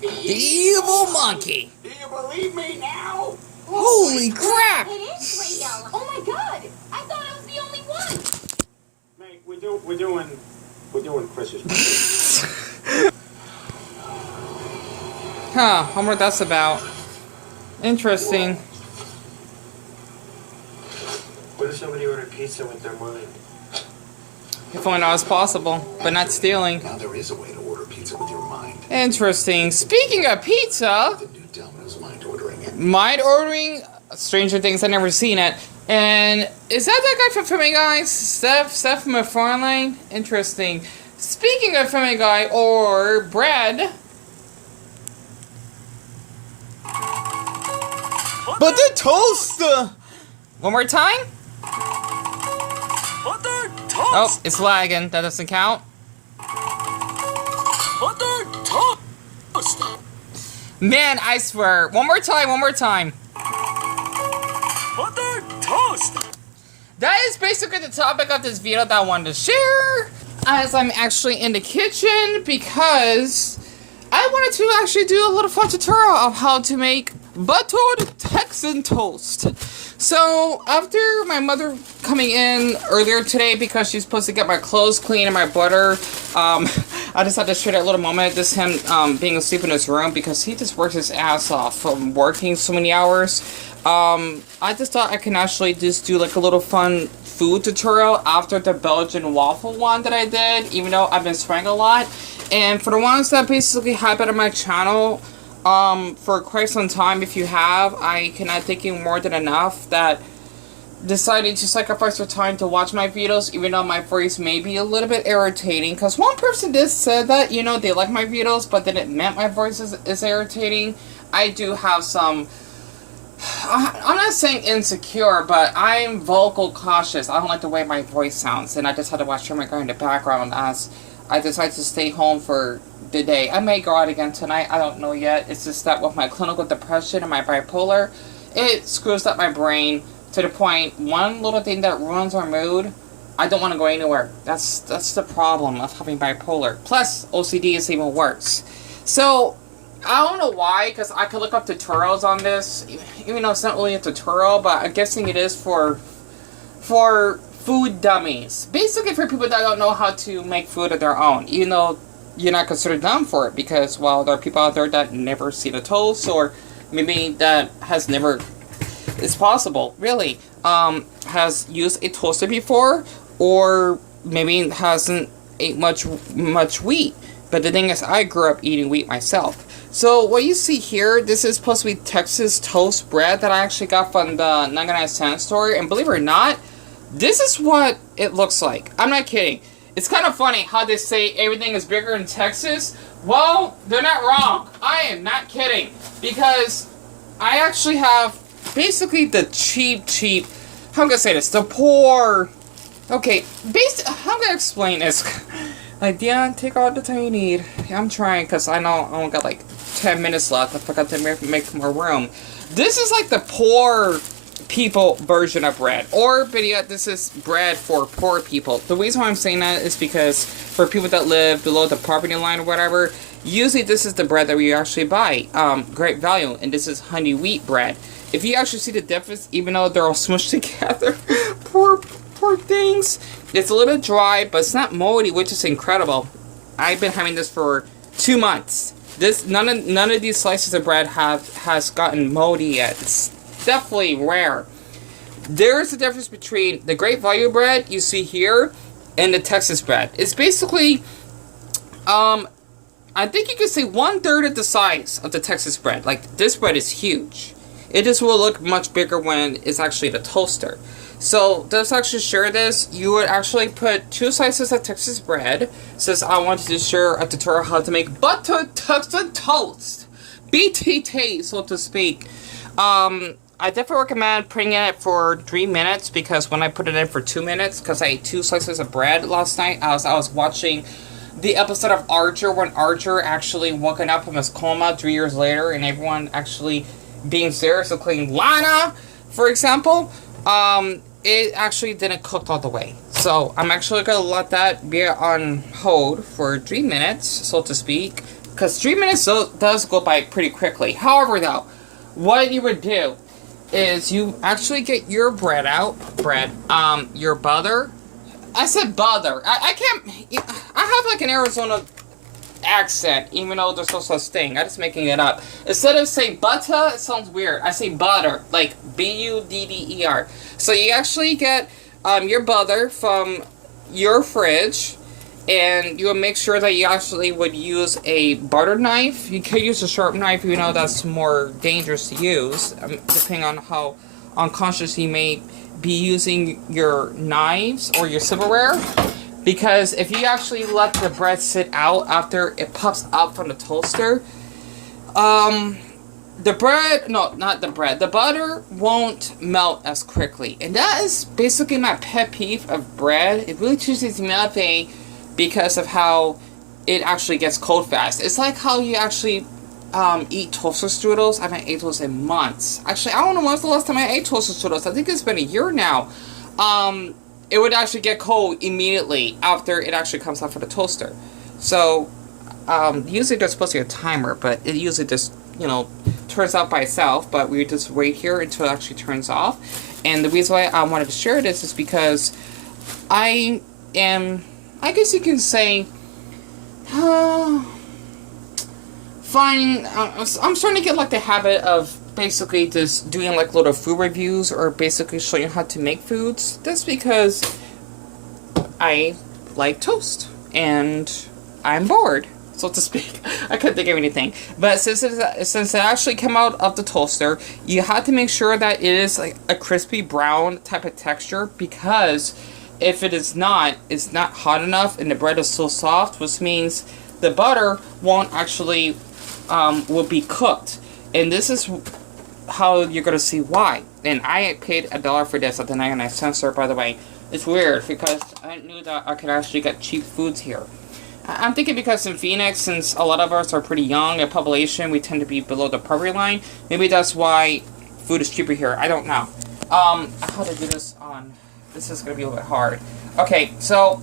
The evil monkey. Do you believe me now? Holy crap! It is real. Oh my god. I thought I was the only one. Mate, we're doing Chris's. Huh, I wonder what that's about. Interesting. What if somebody ordered pizza with their mind? If only that was possible, but not stealing. Now there is a way to order pizza with your mind. Interesting. Speaking of pizza, The new Domino's mind ordering it. mind ordering Stranger Things. I've never seen it. And is that guy from Family Guy? Seth MacFarlane? Interesting. Speaking of Family Guy or bread. Buttered toast! One more time? Buttered Oh, toast. it's lagging. That doesn't count. Buttered toast. Man, I swear. One more time, one more time. Buttered toast. That is basically the topic of this video that I wanted to share. As I'm actually in the kitchen because I wanted to actually do a little fun tutorial of how to make buttered Texan toast. So after my mother coming in earlier today because she's supposed to get my clothes clean and my butter, I just had to share that little moment. Just him being asleep in his room because he just works his ass off from working so many hours. I just thought I can actually just do like a little fun food tutorial after the Belgian waffle one that I did, even though I've been swearing a lot. And for the ones that basically have been on my channel for quite some time, if you have, I cannot thank you more than enough that decided to sacrifice your time to watch my videos, even though my voice may be a little bit irritating. Because one person did say that, you know, they like my videos, but then it meant my voice is irritating. I do have some... I'm not saying insecure, but I'm vocal cautious. I don't like the way my voice sounds, and I just had to watch my guy in the background as I decided to stay home for the day. I may go out again tonight. I don't know yet. It's just that with my clinical depression and my bipolar, it screws up my brain to the point, one little thing that ruins our mood, I don't want to go anywhere. That's the problem of having bipolar. Plus, OCD is even worse. So, I don't know why, because I could look up tutorials on this, even though it's not really a tutorial, but I'm guessing it is for food dummies. Basically for people that don't know how to make food of their own, even though you're not considered dumb for it, because, well, there are people out there that never see the toast, or maybe that has never, it's possible, really, has used a toaster before, or maybe hasn't ate much wheat. But the thing is, I grew up eating wheat myself. So what you see here, this is supposed to be Texas toast bread that I actually got from the 99-cent store. And believe it or not, this is what it looks like. I'm not kidding. It's kind of funny how they say everything is bigger in Texas. Well, they're not wrong. I am not kidding. Because I actually have basically the cheap, how am I going to say this? The poor... Okay, how am I going to explain this? Like, Deon, take all the time you need. Yeah, I'm trying, because I know I only got like 10 minutes left. I forgot to make more room. This is like the poor people version of bread. Or, but yeah, this is bread for poor people. The reason why I'm saying that is because for people that live below the poverty line or whatever, usually this is the bread that we actually buy. Great value. And this is honey wheat bread. If you actually see the difference, even though they're all smushed together, poor things. It's a little bit dry, but it's not moldy, which is incredible. I've been having this for 2 months. None of these slices of bread has gotten moldy yet. It's definitely rare. There's a difference between the great value bread you see here and the Texas bread. It's basically, I think you could say 1/3 of the size of the Texas bread. Like, this bread is huge. It just will look much bigger when it's actually the toaster. So, to actually share this, you would actually put 2 slices of Texas bread. Since I wanted to share a tutorial how to make buttered Texan toast. BTT, so to speak. I definitely recommend putting it for 3 minutes, because when I put it in for 2 minutes, because I ate 2 slices of bread last night, I was watching the episode of Archer, when Archer actually woken up from his coma 3 years later, and everyone actually being serious, including Lana, for example. It actually didn't cook all the way. So, I'm actually going to let that be on hold for 3 minutes, so to speak. because 3 minutes does go by pretty quickly. However, though, what you would do is you actually get your bread out, your butter. I said butter. I can't. I have like an Arizona accent, even though there's no such thing. I'm just making it up. Instead of saying butter, it sounds weird. I say butter, like B-U-D-D-E-R. So you actually get your butter from your fridge, and you will make sure that you actually would use a butter knife. You could use a sharp knife, even though that's more dangerous to use, depending on how unconscious you may be using your knives or your silverware. Because if you actually let the bread sit out after it pops out from the toaster, the butter won't melt as quickly. And that is basically my pet peeve of bread. It really chooses me up because of how it actually gets cold fast. It's like how you actually eat toaster strudels. I haven't ate those in months. Actually, I don't know when's the last time I ate toaster strudels. I think it's been a year now. It would actually get cold immediately after it actually comes out from the toaster. So, usually there's supposed to be a timer, but it usually just, turns out by itself. But we just wait here until it actually turns off. And the reason why I wanted to share this is because I guess you can say, I'm starting to get like the habit of basically just doing like little food reviews or basically showing you how to make foods. That's because I like toast and I'm bored, so to speak. I couldn't think of anything. But since it actually came out of the toaster, you have to make sure that it is like a crispy brown type of texture, because if it is not, it's not hot enough and the bread is still soft, which means the butter won't actually will be cooked. And this is how you're going to see why. And I paid $1 for this at the 99-cent store, by the way. It's weird because I knew that I could actually get cheap foods here. I'm thinking because in Phoenix, since a lot of us are pretty young in population, we tend to be below the poverty line. Maybe that's why food is cheaper here. I don't know. How to do this on... This is going to be a little bit hard. Okay, so...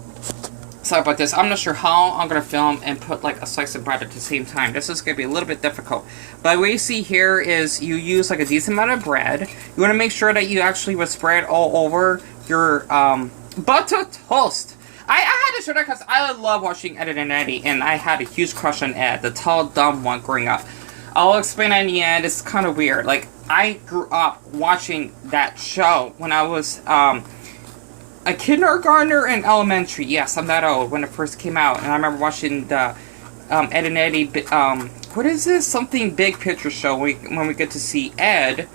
Sorry about this. I'm not sure how I'm going to film and put like a slice of bread at the same time. This is going to be a little bit difficult. But what you see here is you use like a decent amount of bread. You want to make sure that you actually would spread all over your buttered toast. I had to show that because I love watching Ed and Eddie, and I had a huge crush on Ed, the tall, dumb one growing up. I'll explain that in the end. It's kind of weird. Like, I grew up watching that show when I was a kindergartner in elementary. Yes, I'm that old, when it first came out. And I remember watching the Ed and Eddie, what is this? Something Big Picture show when we get to see Ed,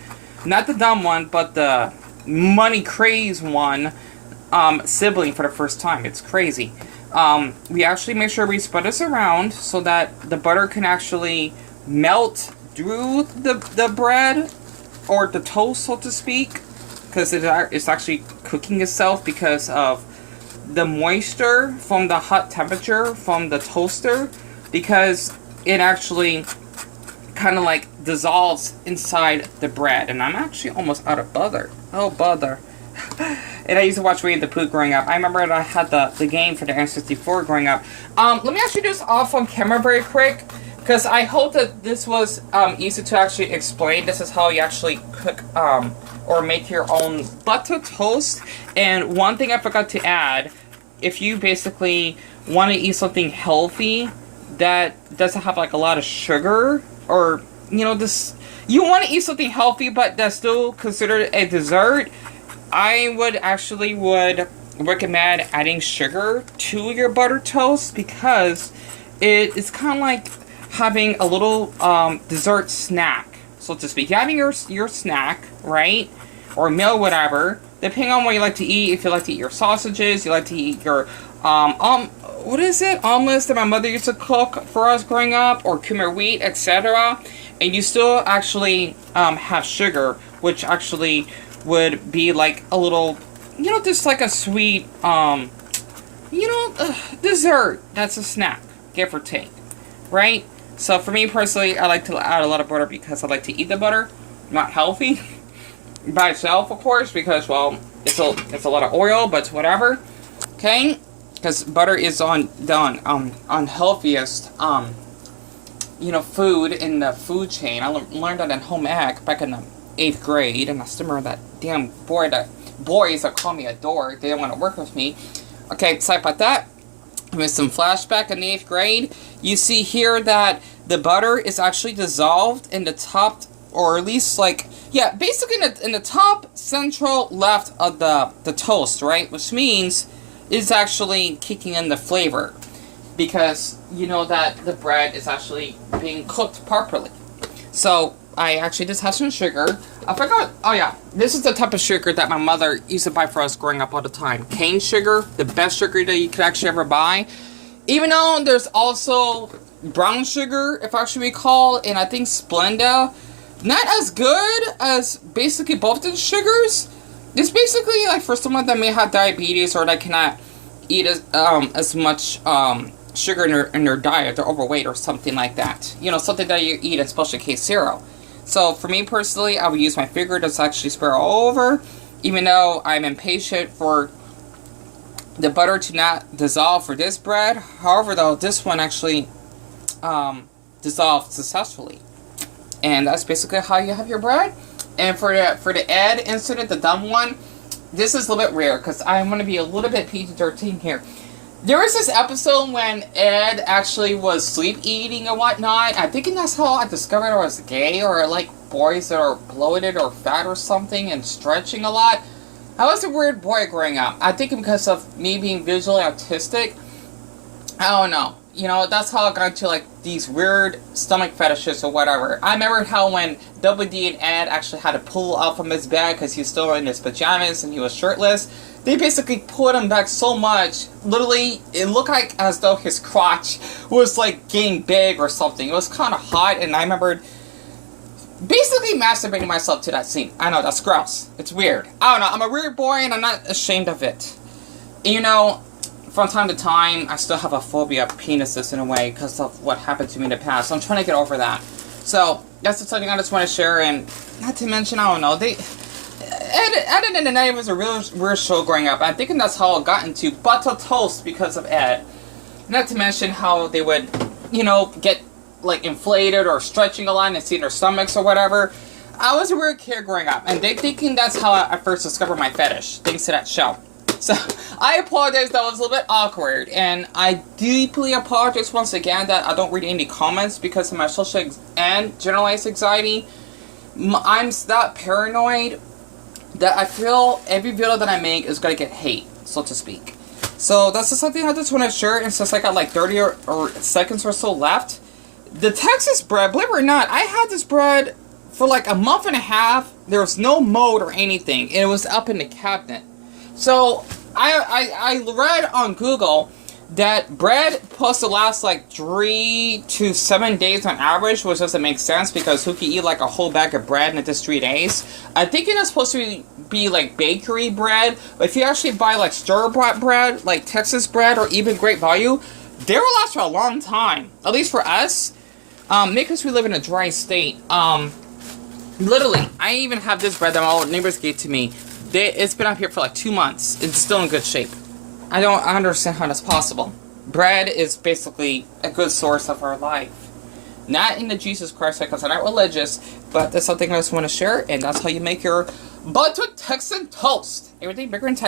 not the dumb one, but the money crazed one, sibling for the first time. It's crazy. We actually make sure we spread this around so that the butter can actually melt through the bread, or the toast, so to speak, because it's actually cooking itself because of the moisture from the hot temperature from the toaster, because it actually kind of like dissolves inside the bread. And I'm actually almost out of butter. Oh, butter. And I used to watch Winnie the Pooh growing up. I remember that I had the game for the N64 growing up. Let me actually do this off on camera very quick, because I hope that this was easy to actually explain. This is how you actually cook or make your own buttered toast. And one thing I forgot to add, if you basically want to eat something healthy that doesn't have like a lot of sugar, or you want to eat something healthy but that's still considered a dessert, I would recommend adding sugar to your buttered toast, because it is kind of like having a little dessert snack, so to speak. You're having your snack, right? Or meal, whatever, depending on what you like to eat. If you like to eat your sausages, you like to eat your what is it? Omelets that my mother used to cook for us growing up, or kumar wheat, etc. And you still actually have sugar, which actually would be like a little, just like a sweet, dessert. That's a snack, give or take, right? So for me personally, I like to add a lot of butter because I like to eat the butter. Not healthy by itself, of course, because, well, it's a lot of oil, but whatever. Okay, because butter is on the unhealthiest food in the food chain. I learned that in home ec back in the 8th grade, and I still remember that damn boys that called me a dork. They didn't want to work with me. Okay, aside about that, with some flashback in the 8th grade, you see here that the butter is actually dissolved in the top, or at least basically in the top central left of the toast, right? Which means it's actually kicking in the flavor, because you know that the bread is actually being cooked properly. So I actually just have some sugar. I forgot. Oh yeah, this is the type of sugar that my mother used to buy for us growing up all the time. Cane sugar, the best sugar that you could actually ever buy. Even though there's also brown sugar, if I should recall, and I think Splenda. Not as good as basically both the sugars. It's basically like for someone that may have diabetes or that cannot eat as much sugar in their diet, they're overweight or something like that. You know, something that you eat in special case cereal. So for me personally, I would use my finger to actually spread all over, even though I'm impatient for the butter to not dissolve for this bread. However, though, this one actually dissolved successfully. And that's basically how you have your bread. And for the Ed incident, the dumb one, this is a little bit rare because I'm going to be a little bit PG-13 here. There was this episode when Ed actually was sleep eating and whatnot. I think that's how I discovered I was gay, or like boys that are bloated or fat or something and stretching a lot. I was a weird boy growing up. I think because of me being visually autistic. I don't know. You know, that's how I got into, like, these weird stomach fetishes or whatever. I remember how when Double D and Ed actually had to pull out from his bed because he was still in his pajamas and he was shirtless. They basically pulled him back so much, literally, it looked like as though his crotch was, like, getting big or something. It was kind of hot, and I remembered basically masturbating myself to that scene. I know, that's gross. It's weird. I don't know, I'm a weird boy and I'm not ashamed of it. You know, from time to time, I still have a phobia of penises in a way because of what happened to me in the past. So I'm trying to get over that. So that's something I just want to share. And not to mention, I don't know, Ed and the Night was a real weird show growing up. I'm thinking that's how I got into Buttered Toast because of Ed. Not to mention how they would, you know, get like inflated or stretching a lot and see their stomachs or whatever. I was a weird kid growing up, and they thinking that's how I first discovered my fetish, thanks to that show. So, I apologize, that was a little bit awkward, and I deeply apologize once again that I don't read any comments because of my social and generalized anxiety. I'm that paranoid that I feel every video that I make is going to get hate, so to speak. So, that's just something I just want to share, and since I got like 30 or seconds or so left, the Texas bread, believe it or not, I had this bread for like a month and a half. There was no mold or anything, and it was up in the cabinet. So, I read on Google that bread supposed to last like 3 to 7 days on average, which doesn't make sense because who can eat like a whole bag of bread in just 3 days? I think it is supposed to be like bakery bread, but if you actually buy like store-bought bread, like Texas bread or even Great Value, they will last for a long time. At least for us, because we live in a dry state. Literally, I even have this bread that my old neighbors gave to me. It's been up here for like 2 months. It's still in good shape. I don't understand how that's possible. Bread is basically a good source of our life. Not in the Jesus Christ because I'm not religious, but that's something I just want to share, and that's how you make your buttered Texan toast. Everything bigger in Texas.